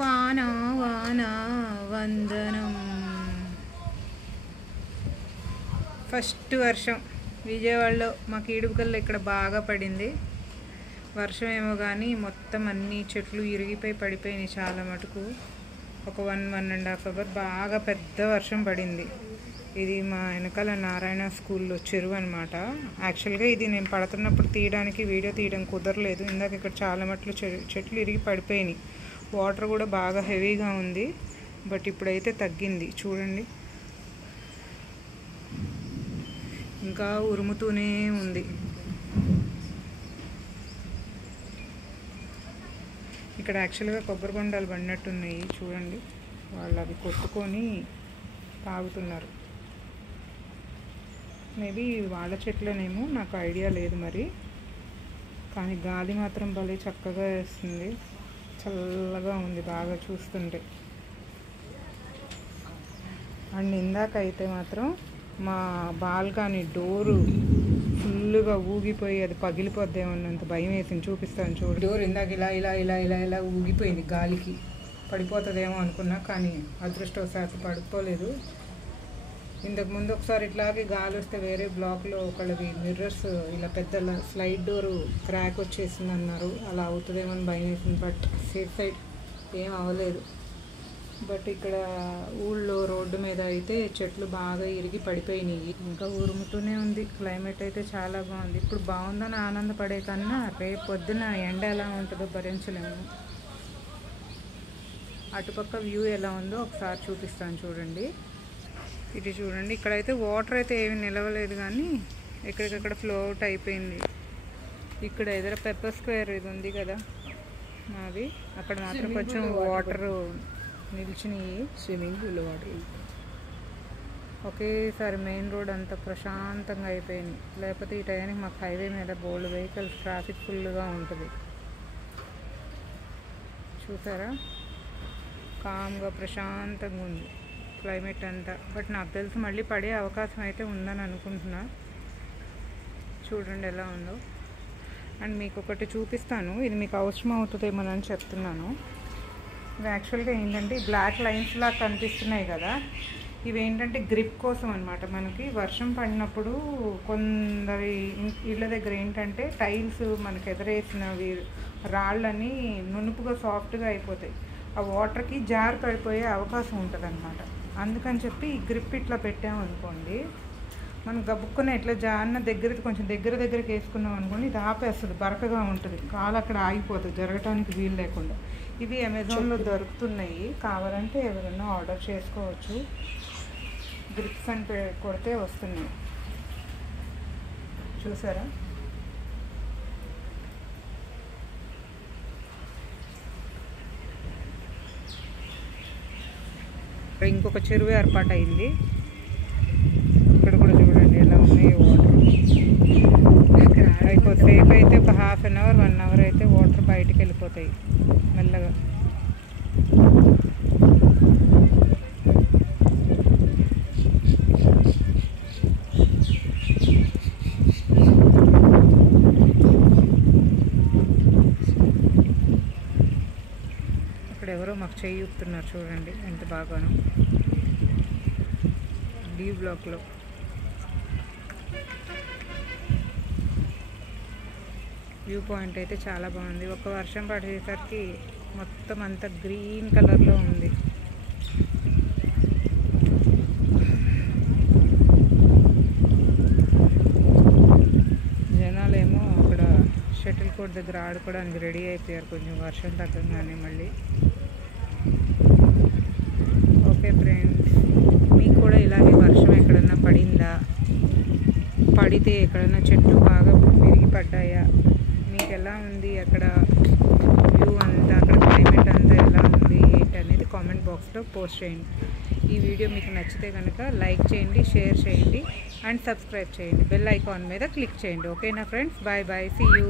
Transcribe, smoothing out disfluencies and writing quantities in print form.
వాన వాన వందనం. ఫస్ట్ వర్షం విజయవాడలో మాకు ఈడుపుకల్లో ఇక్కడ బాగా పడింది. వర్షం ఏమో కానీ మొత్తం అన్ని చెట్లు ఇరిగిపోయి పడిపోయినాయి చాలా మటుకు. ఒక 1.5 అవర్ బాగా పెద్ద వర్షం పడింది. ఇది మా వెనకాల నారాయణ స్కూల్లో చెరువు అనమాట. యాక్చువల్గా ఇది నేను పడుతున్నప్పుడు తీయడానికి వీడియో తీయడం కుదరలేదు. ఇందాక ఇక్కడ చాలా మట్లు చెట్లు ఇరిగి పడిపోయినాయి. వాటర్ కూడా బాగా హెవీగా ఉంది. బట్ ఇప్పుడైతే తగ్గింది చూడండి. ఇంకా ఉరుముతూనే ఉంది. ఇక్కడ యాక్చువల్గా కొబ్బరి బొండాలు పడినట్టున్నాయి చూడండి. వాళ్ళు అవి కొట్టుకొని తాగుతున్నారు. మేబీ వాళ్ళ చెట్లనేమో, నాకు ఐడియా లేదు మరి. కానీ గాలి మాత్రం భలే చక్కగా వేస్తుంది. చల్లగా ఉంది బాగా చూస్తుంటే. అండ్ ఇందాక అయితే మాత్రం మా బాల్కనీ డోరు ఫుల్గా ఊగిపోయి అది పగిలిపోద్దేమన్నంత భయం వేసింది. చూపిస్తాను చూడు. డోర్ ఇందాక ఇలా ఇలా ఇలా ఇలా ఇలా ఊగిపోయింది. గాలికి పడిపోతుందేమో అనుకున్నా, కానీ అదృష్టవశాత్తు పడిపోలేదు. ఇంతకుముందు ఒకసారి ఇట్లాగే గాలి వస్తే వేరే బ్లాక్లో ఒకళ్ళది మిర్రర్స్ ఇలా పెద్ద స్లైడ్ డోరు క్రాక్ వచ్చేసింది అన్నారు. అలా అవుతుందేమో అని భయం వేసింది. బట్ సేఫ్ సైడ్ ఏం అవ్వలేదు. బట్ ఇక్కడ ఊళ్ళో రోడ్డు మీద అయితే చెట్లు బాగా ఇరిగి పడిపోయినాయి. ఇంకా ఉరుముతూనే ఉంది. క్లైమేట్ అయితే చాలా బాగుంది. ఇప్పుడు బాగుందని ఆనందపడే కన్నా రేపు పొద్దున ఎండ ఎలా ఉంటుందో భరించలేము. అటుపక్క వ్యూ ఎలా ఉందో ఒకసారి చూపిస్తాను చూడండి. ఇది చూడండి. ఇక్కడైతే వాటర్ అయితే ఏమి నిలవలేదు, కానీ ఎక్కడికక్కడ ఫ్లో అవుట్ అయిపోయింది. ఇక్కడ ఎదుర పెప్పర్ స్క్వేర్ ఇది ఉంది కదా మాది, అక్కడ మాత్రం కొంచెం వాటర్ నిలిచినాయి. స్విమ్మింగ్ పూల్ వాటర్ ఒకేసారి మెయిన్ రోడ్ అంతా ప్రశాంతంగా అయిపోయింది. లేకపోతే ఈ టైంకి మాకు హైవే మీద బోల్డ్ వెహికల్స్, ట్రాఫిక్ ఫుల్గా ఉంటుంది. చూసారా, కామ్గా ప్రశాంతంగా ఉంది క్లైమేట్ అంతా. బట్ నాకు తెలిసి మళ్ళీ పడే అవకాశం అయితే ఉందని అనుకుంటున్నా. చూడండి ఎలా ఉందో. అండ్ మీకు ఒకటి చూపిస్తాను, ఇది మీకు అవసరం అవుతుందేమోనని చెప్తున్నాను. ఇవి యాక్చువల్గా ఏంటంటే బ్లాక్ లైన్స్ లాగా కనిపిస్తున్నాయి కదా, ఇవి ఏంటంటే గ్రిప్ కోసం అనమాట. మనకి వర్షం పడినప్పుడు కొందరి ఇళ్ళ దగ్గర ఏంటంటే టైల్స్ మనకు ఎదురేసినవి రాళ్ళని నునుపుగా సాఫ్ట్గా అయిపోతాయి. ఆ వాటర్కి జారి పడిపోయే అవకాశం ఉంటుంది అనమాట. అందుకని చెప్పి ఈ గ్రిప్ ఇట్లా పెట్టామనుకోండి, మనం గబుక్కున ఇట్లా జాన్న కొంచెం దగ్గరికి వేసుకున్నాం అనుకోండి, ఇది ఆపేస్తుంది. బరకగా ఉంటుంది, కాలు అక్కడ ఆగిపోతుంది, జరగటానికి వీలు లేకుండా. ఇవి అమెజాన్లో దొరుకుతున్నాయి. కావాలంటే ఎవరైనా ఆర్డర్ చేసుకోవచ్చు. గ్రిప్స్ అని కొడితే వస్తున్నాయి. చూసారా, ఇంకొక చెరువు ఏర్పాటు అయింది. ఇక్కడ కూడా చూడండి ఎలా ఉన్నాయి వాటర్. కొద్దిసేపు అయితే ఒక 1/2 అవర్ 1 అవర్ అయితే వాటర్ బయటికి వెళ్ళిపోతాయి మెల్లగా. ఇక్కడ ఎవరో మాకు చేయి ఊపుతున్నారు చూడండి ఎంత బాగానో. డి బ్లాక్లో వ్యూ పాయింట్ అయితే చాలా బాగుంది. ఒక వర్షం పడేసరికి మొత్తం అంతా గ్రీన్ కలర్లో ఉంది. జనాలేమో అక్కడ షటిల్ కోర్ట్ దగ్గర ఆడుకోవడానికి రెడీ అయిపోయారు కొంచెం వర్షం తగ్గగానే మళ్ళీ. ఓకే ఫ్రెండ్స్, మీకు కూడా ఇలాగే వర్షం ఎక్కడన్నా పడిందా, పడితే ఎక్కడన్నా చెట్లు బాగా విరిగి పడ్డాయా, మీకు ఎలా ఉంది అక్కడ వ్యూ అంతా, అక్కడ క్లైమేట్ అంతా ఎలా ఉంది ఏంటి అనేది కామెంట్ బాక్స్లో పోస్ట్ చేయండి. ఈ వీడియో మీకు నచ్చితే కనుక లైక్ చేయండి, షేర్ చేయండి అండ్ సబ్స్క్రైబ్ చేయండి. బెల్ ఐకాన్ మీద క్లిక్ చేయండి. ఓకేనా friends, bye bye, see you.